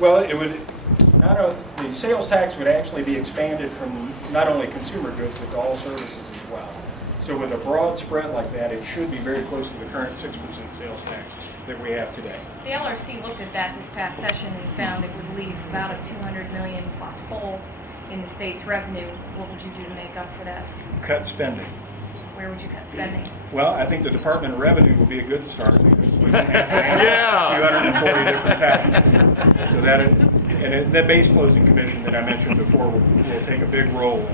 Well, it would not only, the sales tax would actually be expanded from not only consumer goods but to all services as well. So with a broad spread like that, it should be very close to the current 6% sales tax that we have today. The LRC looked at that this past session and found it would leave about a $200 million plus hole in the state's revenue. What would you do to make up for that? Cut spending. Where would you cut spending? Well, I think the Department of Revenue will be a good start because we don't have to pay 240 different taxes. So that, and the base closing commission that I mentioned before will take a big role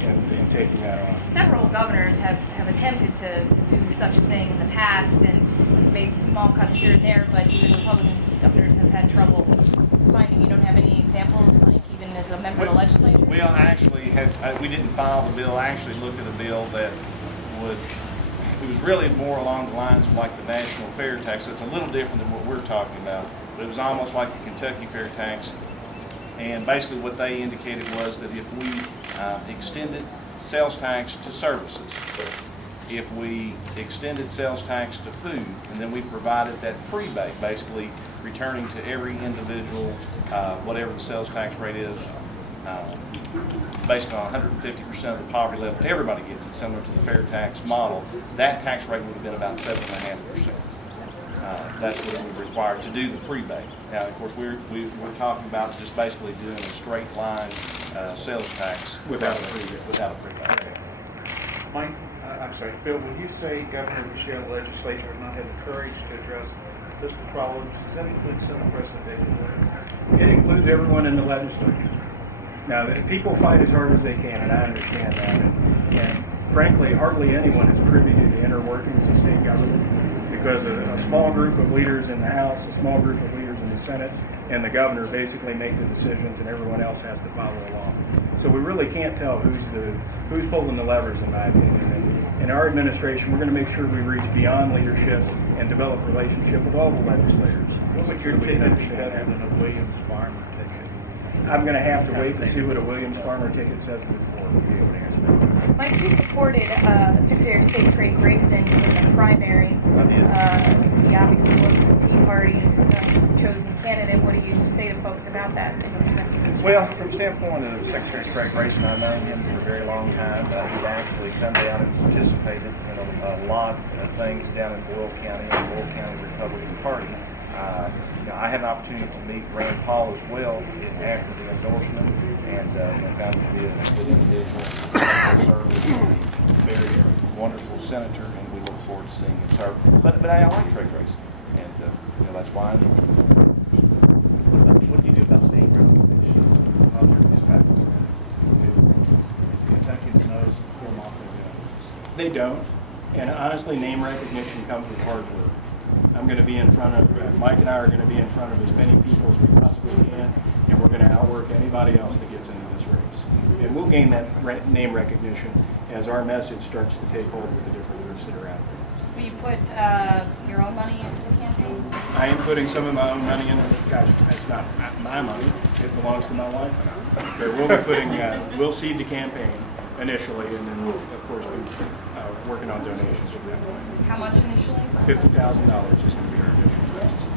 in taking that on. Several governors have attempted to do such a thing in the past and have made small cuts here and there, but even Republican governors have had trouble finding. You don't have any examples, Mike, even as a member of the legislature? We actually we didn't file the bill. I actually looked at a bill that it was really more along the lines of like the national fair tax, so it's a little different than what we're talking about, but it was almost like the Kentucky fair tax. And basically what they indicated was that if we extended sales tax to services, if we extended sales tax to food, and then we provided that rebate, basically returning to every individual whatever the sales tax rate is, based on 150% of the poverty level, everybody gets it, similar to the fair tax model. That tax rate would have been about 7.5%. That's what we were required to do the prebate. Now, of course, we're talking about just basically doing a straight line sales tax Without a prebate. Without a prebate. Mike, I'm sorry, Phil, when you say Governor Michelle, the legislature has not had the courage to address fiscal problems, does that include Senate President David? It includes everyone in the legislature. Now, the people fight as hard as they can, and I understand that. And frankly, hardly anyone is privy to the inner workings of state government because a small group of leaders in the House, a small group of leaders in the Senate, and the governor basically make the decisions, and everyone else has to follow along. So we really can't tell who's pulling the levers, in my opinion. And in our administration, we're going to make sure we reach beyond leadership and develop a relationship with all the legislators. What would your ticket be better than a Williams Farmer ticket? I'm going to have to wait to see what a Williams Farmer ticket says before we able to answer that. Mike, you supported Secretary of State Craig Grayson in the primary. I did. He obviously was the Tea Party's chosen candidate. What do you say to folks about that? Well, from the standpoint of Secretary Craig Grayson, I've known him for a very long time. He's actually come down and participated in a lot of things down in Boyle County and the Boyle County Republican Party. I had an opportunity to meet Rand Paul as well after the endorsement, and found him to be a good individual. Served as a very wonderful senator, and we look forward to seeing him serve. But I like Craig Grayson, and that's why I'm here. What do you do about the name recognition? All due respect. Kentuckians knows form off their guns. They don't. And honestly, name recognition comes with hard work. I'm going to be in front of, Mike and I are going to be in front of as many people as we possibly can, and we're going to outwork anybody else that gets into this race. And we'll gain that name recognition as our message starts to take hold with the different groups that are out there. Will you put your own money into the campaign? I am putting some of my own money in it. Gosh, that's not my money. It belongs to my wife and I. But we'll be putting, we'll seed the campaign initially, and then we'll, of course, be working on donations from that point. How much initially? $50,000 is going to be our initial investment.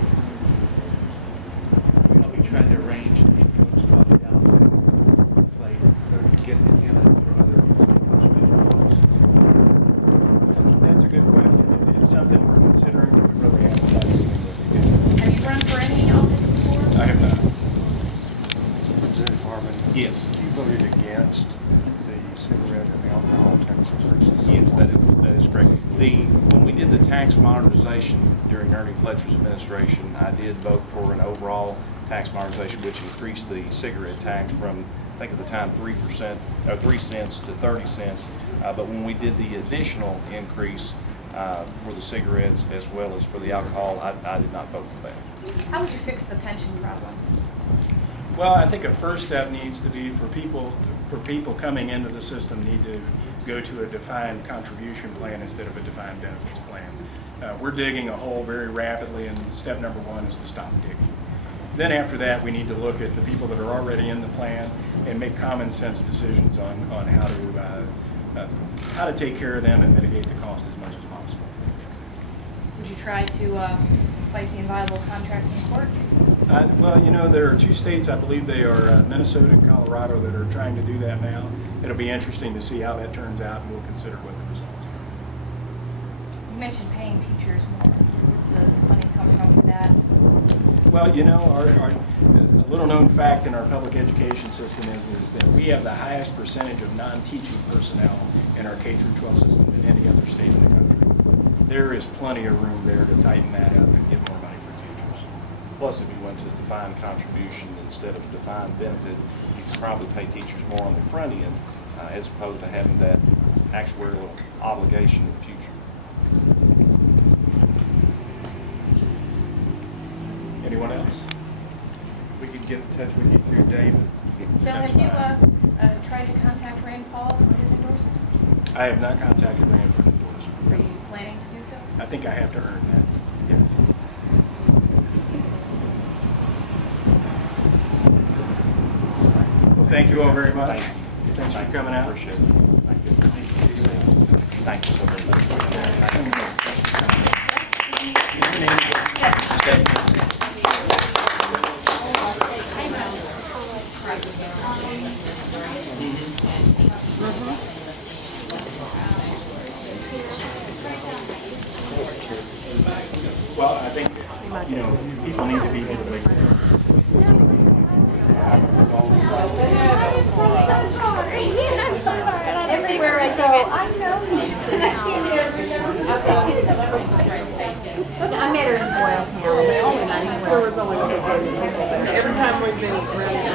I'll be trying to arrange to get folks coffee down there. Slate instead of getting the candidates for other That's a good question. It's something we're considering. We really haven't done anything. Have you run for any office before? I have not. Representative Harmon, Yes. you voted against the cigarette and the alcohol tax increases. Yes, that is correct. When we did the tax modernization during Ernie Fletcher's administration, I did vote for an overall tax modernization, which increased the cigarette tax from, I think at the time, 3% or 3 cents to 30 cents. But when we did the additional increase for the cigarettes as well as for the alcohol, I did not vote for that. How would you fix the pension problem? Well, I think a first step needs to be for people coming into the system need to go to a defined contribution plan instead of a defined benefits plan. We're digging a hole very rapidly, and step number one is to stop digging. Then after that, we need to look at the people that are already in the plan and make common sense decisions on how to take care of them and mitigate the cost as much as possible. Would you try to fight the inviolable contract in court? Well, you know, there are two states, I believe they are Minnesota and Colorado, that are trying to do that now. It'll be interesting to see how that turns out, and we'll consider what the results are. You mentioned paying teachers more. Where's the money coming from for that? Well, you know, a little known fact in our public education system is that we have the highest percentage of non-teaching personnel in our K-12 system than any other state in the country. There is plenty of room there to tighten that up and get more money for teachers. Plus, if you went to defined contribution instead of defined benefit, you could probably pay teachers more on the front end as opposed to having that actuarial obligation in the future. Anyone else? We can get in touch with you through David. Phil, have you tried to contact Rand Paul for his endorsement? I have not contacted Rand for an endorsement. Are you planning to do so? I think I have to earn that, yes. Well, thank you all very much. Thanks for coming out. Appreciate it. Thank you. Thank you so very much. Well, I think, you know, people need to be able to make their Everywhere I go, I know you. I met her in Boyle County. Every time we've been around.